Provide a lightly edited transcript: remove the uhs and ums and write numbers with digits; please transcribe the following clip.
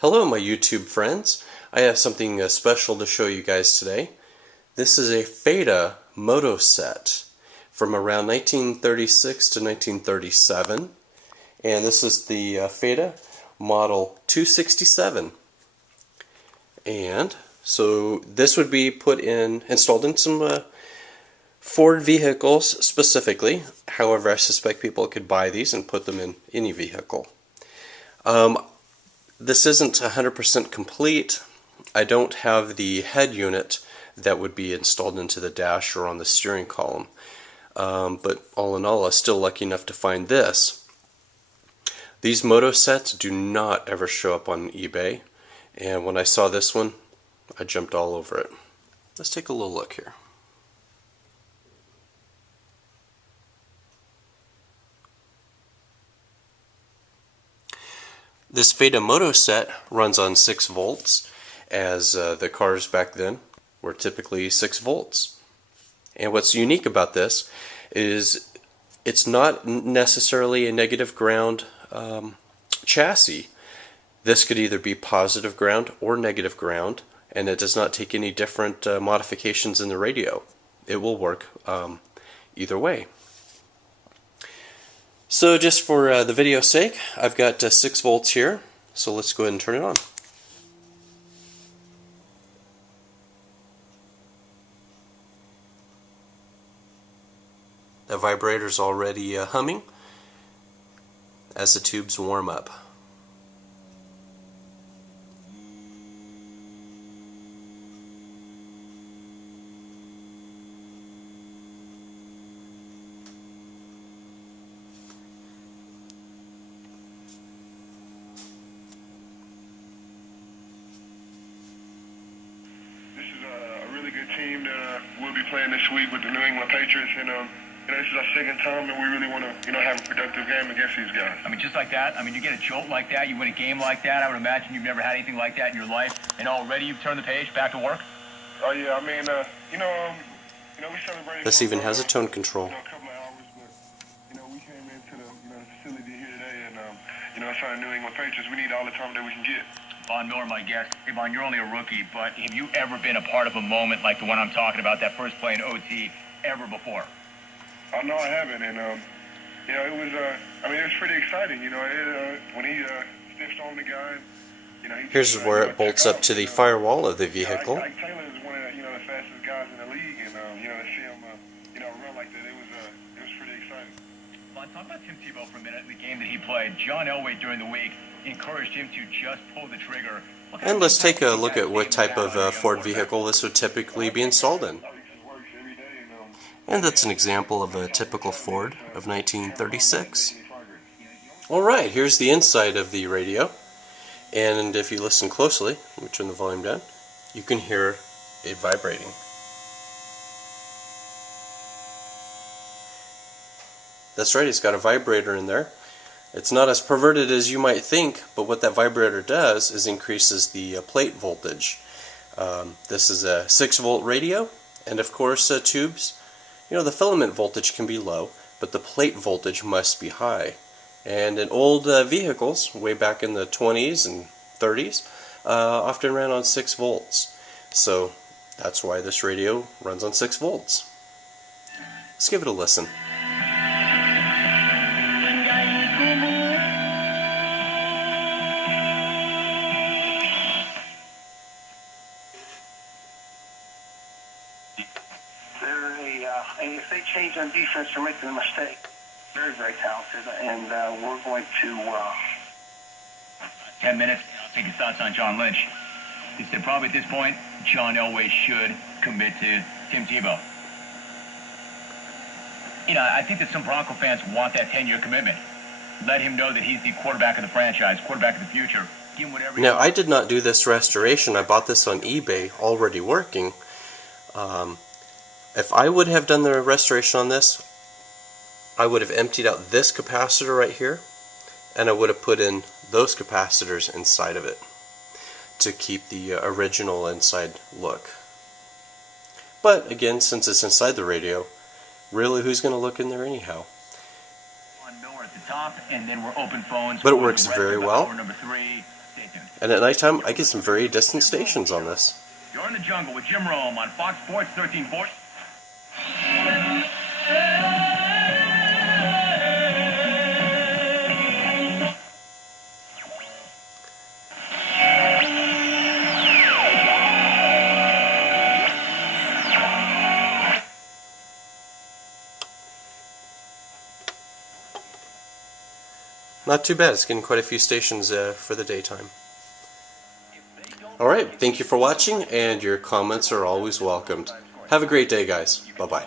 Hello my YouTube friends. I have something special to show you guys today. This is a Fada Motoset from around 1936 to 1937, and this is the Fada model 267. And so this would be installed in some Ford vehicles specifically. However, I suspect people could buy these and put them in any vehicle. This isn't 100% complete. I don't have the head unit that would be installed into the dash or on the steering column. But all in all, I was still lucky enough to find this. These Motosets do not ever show up on eBay, and when I saw this one, I jumped all over it. Let's take a little look here. This Fada Motoset runs on 6 volts, as the cars back then were typically 6 volts. And what's unique about this is it's not necessarily a negative ground chassis. This could either be positive ground or negative ground, and it does not take any different modifications in the radio. It will work either way. So just for the video's sake, I've got 6 volts here, so let's go ahead and turn it on. The vibrator's already humming as the tubes warm up. Good team that we'll be playing this week with the New England Patriots, and this is our second time, and we really want to, have a productive game against these guys. I mean, just like that. I mean, you get a jolt like that, you win a game like that. I would imagine you've never had anything like that in your life, and already you've turned the page, back to work. Oh yeah, I mean, we celebrated. This even has a tone control. A couple of hours, but we came into the facility here today, and it's our New England Patriots. We need all the time that we can get. Von Miller, my guest. Hey, Von, you're only a rookie, but have you ever been a part of a moment like the one I'm talking about, that first play in OT, ever before? No, I haven't, and it was. It was pretty exciting. When he stiffed on the guy. Here's where it bolts up to the firewall of the vehicle. Like Taylor is one of the fastest guys in the league, and to see him run like that, it was pretty exciting. Von, talk about Tim Tebow for a minute. In the game that he played, John Elway during the week encouraged him to just pull the trigger. And let's take a look at what type of Ford vehicle this would typically be installed in. And that's an example of a typical Ford of 1936. Alright, here's the inside of the radio. And if you listen closely, let me turn the volume down, you can hear it vibrating. That's right, it's got a vibrator in there. It's not as perverted as you might think, but what that vibrator does is increases the plate voltage. This is a 6-volt radio, and of course tubes, the filament voltage can be low, but the plate voltage must be high. And in old vehicles, way back in the 20s and 30s, often ran on 6 volts. So that's why this radio runs on 6 volts. Let's give it a listen. If they change on defense, they're making a mistake. Very, very talented, and we're going to... 10 minutes. I'll take your thoughts on John Lynch. He said probably at this point, John Elway should commit to Tim Tebow. I think that some Bronco fans want that 10-year commitment. Let him know that he's the quarterback of the franchise, quarterback of the future. Give him whatever. Now, I did not do this restoration. I bought this on eBay, already working. If I would have done the restoration on this, I would have emptied out this capacitor right here, and I would have put in those capacitors inside of it to keep the original inside look. But again, since it's inside the radio, really who's going to look in there anyhow? At the top, and then we're open phones. But it works very well. Number 3, Stay tuned. And at nighttime, I get some very distant stations on this. You're in the jungle with Jim Rome on Fox Sports 1340. Not too bad, it's getting quite a few stations for the daytime. Alright, thank you for watching, and your comments are always welcomed. Have a great day, guys. Bye-bye.